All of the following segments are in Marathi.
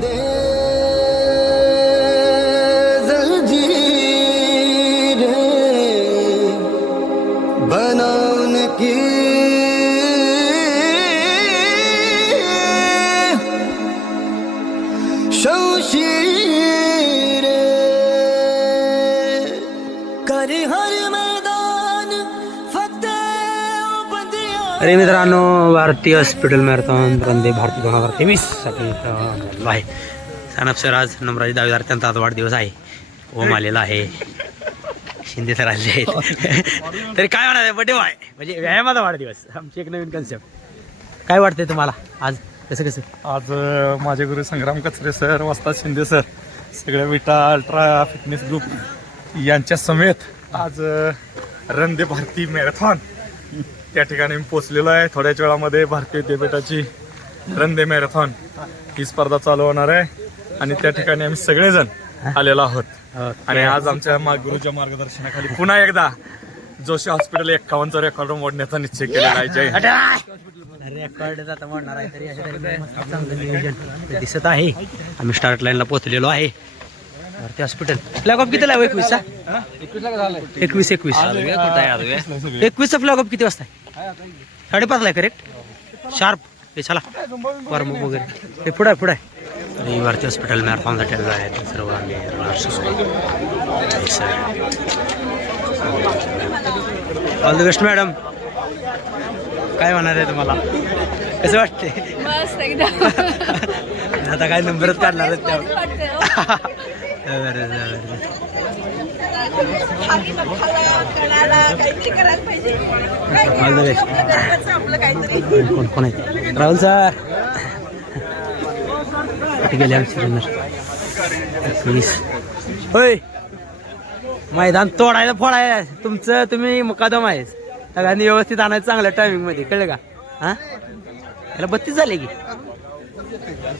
दे जंजीर बनाउन की शमशीर कर हर मैदान फतेह। अरे मित्रांनो, भारतीय हॉस्पिटल मॅरेथॉन वंदे भारत 2023 साठी झालेलो आहे. सानप सर आज नंबराचे 10,000 त्यांचा आज वाढदिवस आहे. ओम आलेला आहे, शिंदे सर आले आहेत. तरी काय म्हणायचं, बड्डे आहे म्हणजे व्यायामाचा वाढदिवस. आमची एक नवीन कन्सेप्ट. काय वाटतंय तुम्हाला आज? कसं कसं आज माझे गुरु संग्राम कचरे सर, वस्ताद शिंदे सर, सगळ्या विटा अल्ट्रा फिटनेस ग्रुप यांच्या समेत आज रन दे भारती मॅरेथॉन त्या ठिकाणी मी पोचलेलो आहे. थोड्याच वेळामध्ये भारतीय विद्यापीठाची रन दे मॅरेथॉन ही स्पर्धा चालू होणार आहे आणि त्या ठिकाणी आम्ही सगळेजण आलेलो आहोत. आणि आज आमच्या गुरुच्या मार्गदर्शनाखाली पुन्हा एकदा जोशी हॉस्पिटल 51चा रेकॉर्ड मोडण्याचा निश्चय केलेला आहे. जय हिंद. रेकॉर्ड आता म्हणणार आहे तरी चांगलं नियोजन दिसत आहे. आम्ही स्टार्ट लाईनला पोहोचलेलो आहे. भारती हॉस्पिटल फ्लॅग ऑफ कितीला आहे? 21 चा फ्लॅग ऑफ किती वाजता आहे? 5:30 ला करेक्ट शार्प. हे चला फॉर्म वगैरे हे पुढे आहे. आणि भारती हॉस्पिटल मॅरेथॉनसाठी आहे सर्व आम्ही. All the best madam. काय म्हणणार आहे तुम्हाला? कसं वाटते? मस्त एकदम. आता काय नंबरच काढणार कोण कोण आहे? राहुल सर गेले आमचे रनर. होय, मैदान तोडायला फोडाय तुमचं, तुम्ही मुकादम आहे. सगळ्यांनी व्यवस्थित आणायचं चांगल्या टायमिंग मध्ये, कळलं का? हा, याला 32 झाले की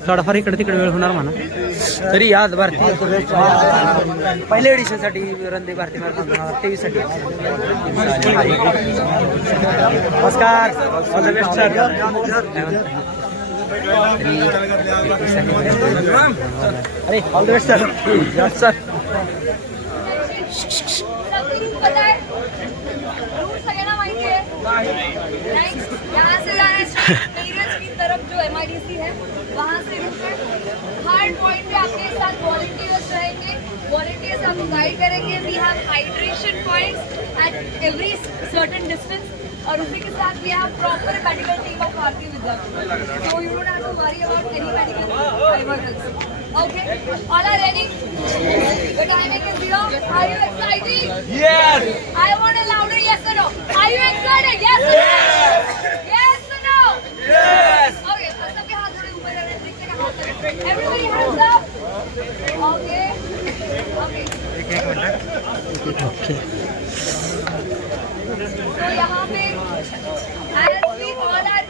थोडाफार इकडे तिकडे वेळ होणार म्हणा. तरी आज भारतीय पहिल्या एडिशन साठी रन दे भारती मॅरेथॉन 2023 साठी नमस्कार. All the best sir. अरे all the best sir. Sir यहाँ से जाना की तरफ जो MIDC है वहाँ से हार्ड पॉइंट पे आपके साथ वॉलंटियर्स रहेंगे. वॉलंटियर्स आपको गाइड करेंगे. We have hydration points at every certain distance और उसी के साथ we have proper medical team of Bharati Vidyarthi. So you don't have to worry about any medical emergency. Okay, all are ready? The timing is 0. Are you excited? Yes. I want a louder yes or no. Are you excited? Yes or no? Yes or no? Yes. Okay, so सबके हाथ जोड़े ऊपर रखने हैं. Everybody hands up. Okay. Okay. Okay. So यहाँ पे as we all are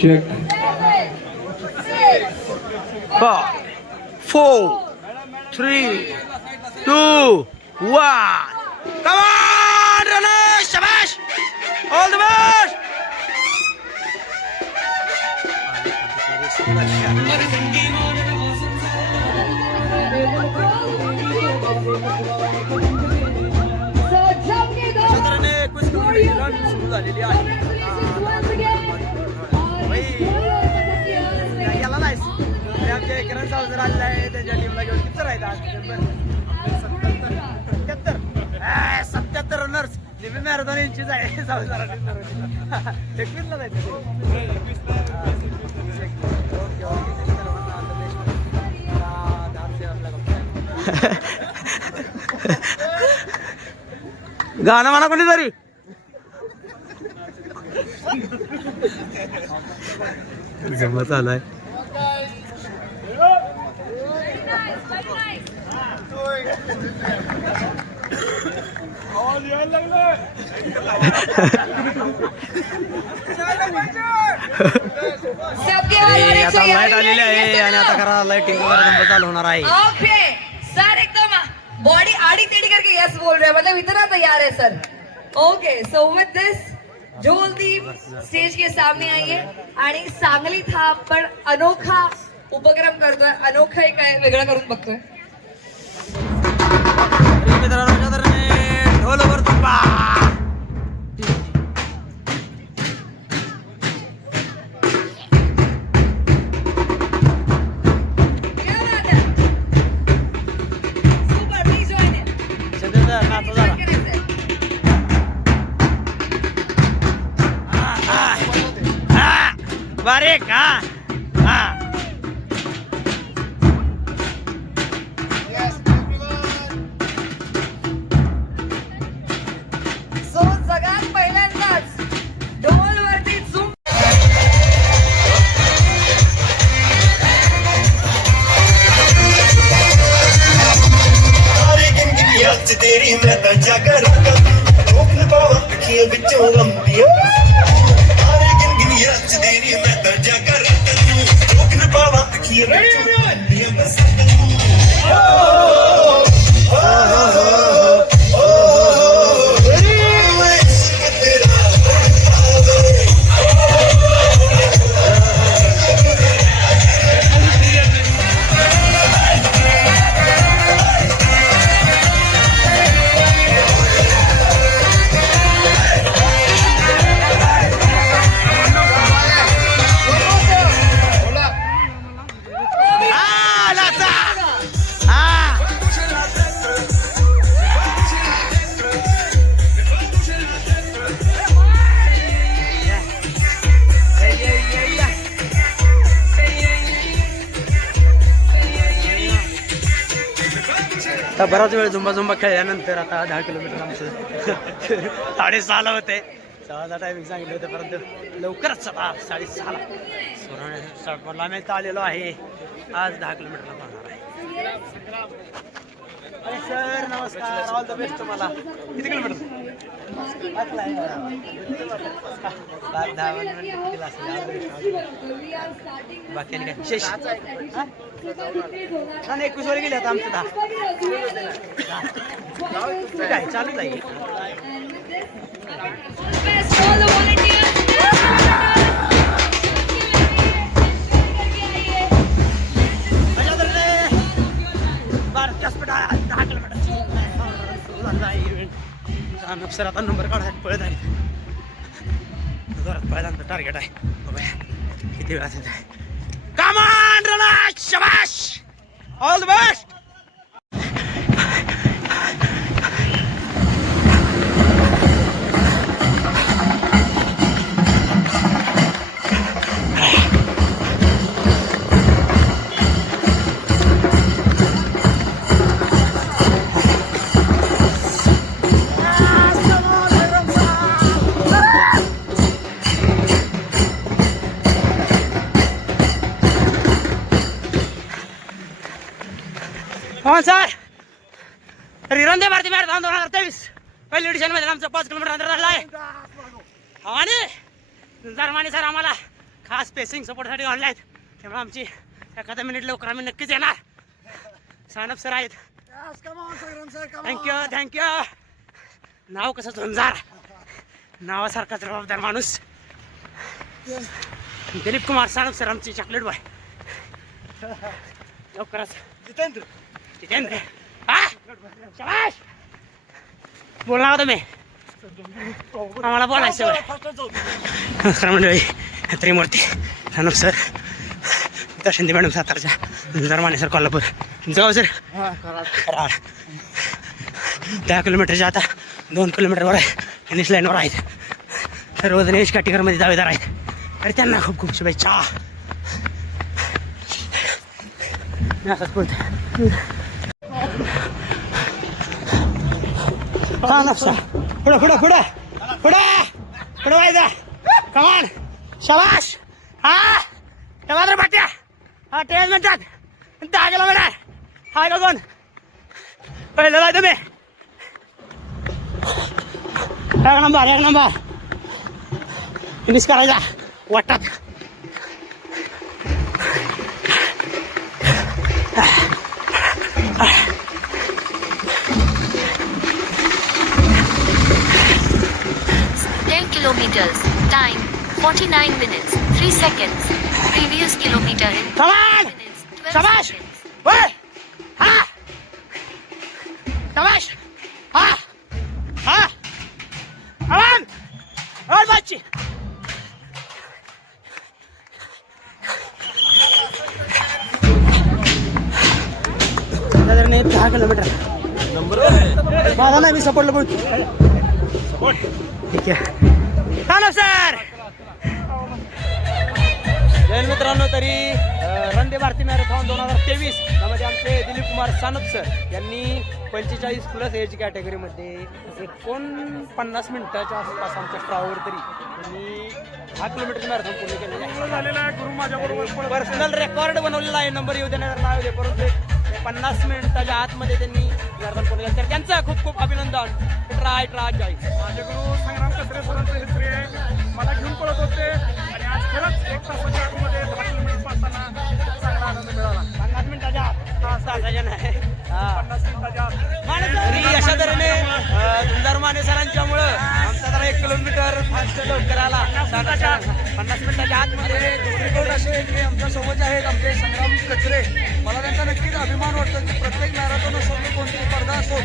Check. 5, 4, 3, 2, 1. Come on, runners! Shabash! All the best! सुरू झालेली आहे. याला नाहीस आमच्या किरण सावजर आलेला आहे. त्यांच्या टीमला घेऊन किती राहतात? 77 रनर्स. लिमिट मॅरेथॉन यांचीच आहे. सावजर 21ला जायचं. गाणं म्हणा कोणीतरी. जमत आलाय. सबके बाद अरे, और आता लाईट आलेली आहे आणि आता करा लाईटिंग वगैरे चालू होणार आहे. ओके सर एकदम बॉडी आड़ी टेढ़ी करके यस बोल रहे हैं, मतलब इतना तैयार है सर. Okay so with this Joldeep stage के सामने आएंगे आणि सांगलीत हा आपण अनोखा उपक्रम करतोय, अनोखा एक काय वेगळं करून बघतोय. मित्रांनो ढोलवर तुंबा. क्या बात है. Super please join in. सध्या नाचा झाला. बारीक हा हा. सो जगात पहिल्यांदाच ढोलवरती झुम. ਸਾਰੇ ਗਿੰਗੀਆਂ ਚ ਤੇਰੀ ਮੈਂ ਤਾਂ ਜਾਗਰ ਰੋਕ ਨਾ ਪਾਵਾਂ ਅੱਖੀਆਂ ਵਿੱਚੋਂ ਲੰਬੀਆਂ ਸਾਰੇ ਗਿੰਗੀਆਂ ਚ ਤੇਰੀ ਮੈਂ ਤਾਂ ਜਾਗਰ ਰੋਕ ਨਾ ਪਾਵਾਂ ਅੱਖੀਆਂ ਵਿੱਚੋਂ ਲੰਬੀਆਂ ਬਸ हा, नाचा. हा. आता बराच वेळ झुंबा खेळल्यानंतर आता 10 किलोमीटर आमचं 6:30 होते. 6चा टायमिंग सांगितलं होतं, परंतु लवकरच आता 6:30 स्टार्ट पडला. आम्ही इथं आलेलो आहे आज 10 किलोमीटरला पडणार आहे. अरे सर नमस्कार, ऑल द बेस्ट तुम्हाला. किती किलोमीटर? 10 मिनिट असेल. बाकी आणि काय विशेष? नाही 21 वर गेले आता आमचं 10. काय चालूच आहे. Best all the volunteers. Sir आता नंबर काढायला पळत आहे. जोरात पळायला टार्गेट आहे. बघूया किती वेळा आहे. कम ऑन रन, शाबाश, ऑल द बेस्ट. हो सर, रंदे भारती मॅरेथॉन 2023 पहिल्या एडिशन मध्ये आमचं 5 किलोमीटर अंतर झालं आहे. आणि दरम्यान सर आम्हाला खास पेसिंग सपोर्टसाठी ऑनलाईन, त्यामुळे आमची एखादा मिनिट लवकर आम्ही नक्कीच येणार. सानप सर आहेत. थँक्यू. नाव कसं झुंजार, नावासारखाच जबाबदार माणूस. दिलीप कुमार सानप सर आमची चॉकलेट बॉय. लवकरच जितेंद्र. हा शाबाश. बोलणार होता मी, आम्हाला बोलायचं. नमस्कार मंडळी, त्रिमूर्ती सानप सर, गीता शिंदे मॅडम सातारच्या, दरमाने सर कोल्हापूर. तुमचं गाव सर? कराड. 10 किलोमीटरच्या आता 2 किलोमीटरवर आहे. फिनिश लाईनवर आहेत. सर्वजण एज कॅटेगरीमध्ये दावेदार आहेत. तर त्यांना खूप खूप शुभेच्छा. मी असंच बोलतो. हा नक्सा पुढं पुढं पुढं पुढं पुढं व्हायचं. कमान, शाबाश. हा टमाटर पाट्या, हा टेज म्हणतात. 10 किलोमीटर हाय का कोण? पहिलं जाय तुम्ही. एक नंबर फिनिश करायचा वाटतात. kilometers. Time 49 minutes 3 seconds. Previous kilometer in Come on! 12 Shabash! seconds. Wait! Ha! Shabash! Ha! Ha! Come on! All bachi! साधारण 10 किलोमीटर माझा नाही मी सपोर्टला बोलतो ठीक आहे हॅलो सर जय मित्रांनो तरी रंदे भारती मॅरेथॉन 2023 त्यामध्ये आमचे दिलीप कुमार सानप सर यांनी 45+ एज कॅटेगरीमध्ये 49 मिनिटाच्या आसपास आमच्या स्ट्रावर तरी त्यांनी 10 किलोमीटर मॅरेथॉन पूर्ण केलेलं आहे झालेला आहे गुरु माझ्याबरोबर पर्सनल रेकॉर्ड बनवलेला आहे नंबर येऊ देणार नाव येऊ दे परंतु 50 मिनिटाच्या आतमध्ये त्यांनी मॅरेथॉन पूर्ण केलं तर त्यांचं खूप खूप अभिनंदन ट्राय जॉय माझे गुरु संग्राम कचरे सरांचं हे श्रेय आहे. मला घेऊन पळत होते आणि आज खरंच 1 तासाच्या आतमध्ये 10 किलोमीटर पळताना खूप चांगला आनंद मिळाला. 50 मिनिटाच्या आत हा तासाच्या नाही 50 मिनिटाच्या आत तरी अशा तऱ्हेने सुंदर माने सरांच्यामुळं आमचा जरा 1 किलोमीटर फास्ट लवकर आला 50 मिनिटाच्या आतमध्ये दुसरी गोष्ट अशी आहे की आमच्या सोबत आहेत आमचे संग्राम कचरे. मला त्यांचा नक्कीच अभिमान वाटतो की प्रत्येक मॅरेथॉन असो की कोणती स्पर्धा असो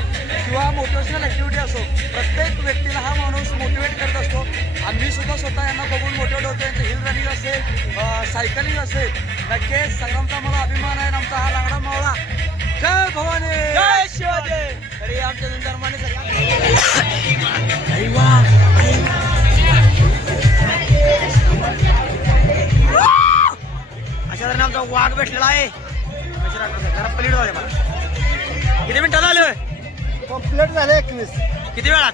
किंवा मोटिवेशनल ॲक्टिव्हिटी असो प्रत्येक व्यक्तीला हा माणूस मोटिवेट करत असतो. आम्ही सुद्धा स्वतः यांना बघून मोटिवेट होतो. यांचं हिल रनिंग असेल सायकलिंग असेल नक्कीच संग्रामचा मला अभिमान आहे. आमचा हा लांगडा मावळा जय भवानी जय शिवाजी तरी आमच्या सुंदर माने सर अशा तऱ्हेने आमचा वाघ भेटलेला आहे जरा पलीड झाले मला किती मिनिटं झालं कंप्लीट झाले 21 किती वेळात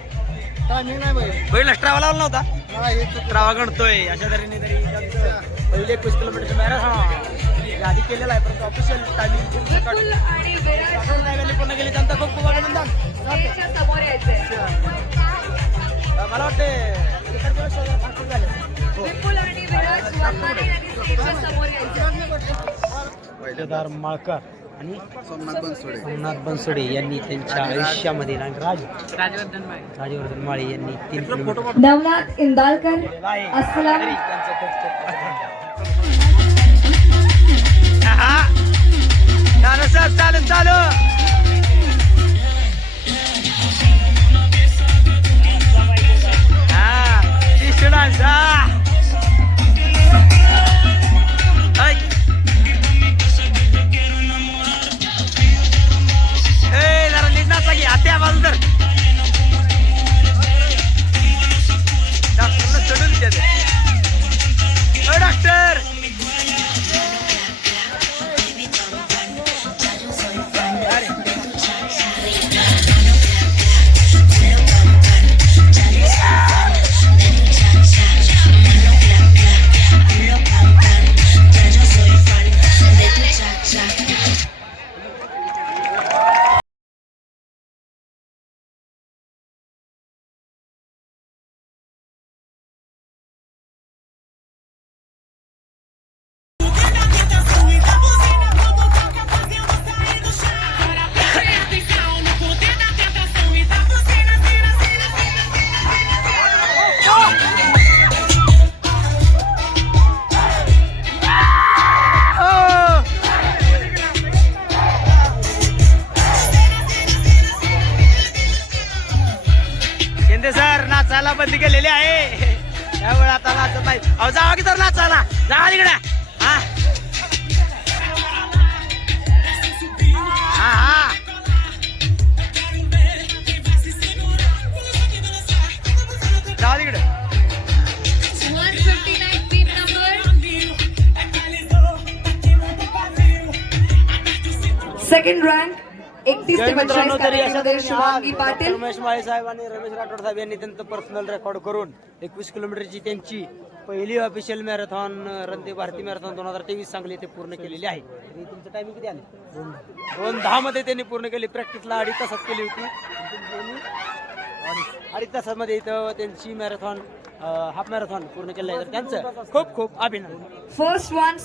टायमिंग नाही माहिती पहिला स्ट्रावा लावला नव्हता नाही स्ट्रावा गणतोय अशा तऱ्हेने तरी त्यांचं पहिले 21 किलोमीटरचं मॅरेथॉन आधी केलेला आहे परंतु ऑफिशियल टायमिंग विपुल आणि विराज पूर्ण केली त्यांचं खूप खूप अभिनंदन स्टेजच्या समोर यायचंय. मला वाटते झाले विपुल आणि विराज वाघमारे यांनी स्टेजच्या समोर यायचंय. केदार माळकर आणि सोमनाथ बनसोडे यांनी त्यांच्या आयुष्यामध्ये राजवर्धन माळी यांनी 3 किलोमीटर नवनाथ इंदालकर अस्सलाम चालू सर चालू जरा निघण्याचा की आत्या बाजू तर डॉक्टरला चढून देते डॉक्टर सर नाचायला बंदी केलेली आहे त्यामुळे आता नाचत नाही अहो जावा की तर नाचायला जावा तिकडे हा हा जावा तिकडे 159 beat number. Second rank 31 ते 42 कॅटेगरीमध्ये शुभांगी पाटील. रमेश माळी साहेब आणि रमेश राठोड साहेब यांनी त्यांचं पर्सनल रेकॉर्ड करून 21 किलोमीटरची त्यांची पहिली ऑफिशियल मॅरेथॉन रंदे भारती मॅरेथॉन 2023 सांगली येथे पूर्ण केलेली आहे. तरी तुमचं टायमिंग किती आले 2:10 मध्ये त्यांनी पूर्ण केली. प्रॅक्टिसला 2.5 तासात केली होती. 2.5 तासामध्ये इथं त्यांची मॅरेथॉन हाफ मॅरेथॉन पूर्ण केलं आहे तर त्यांचं खूप खूप अभिनंदन. First one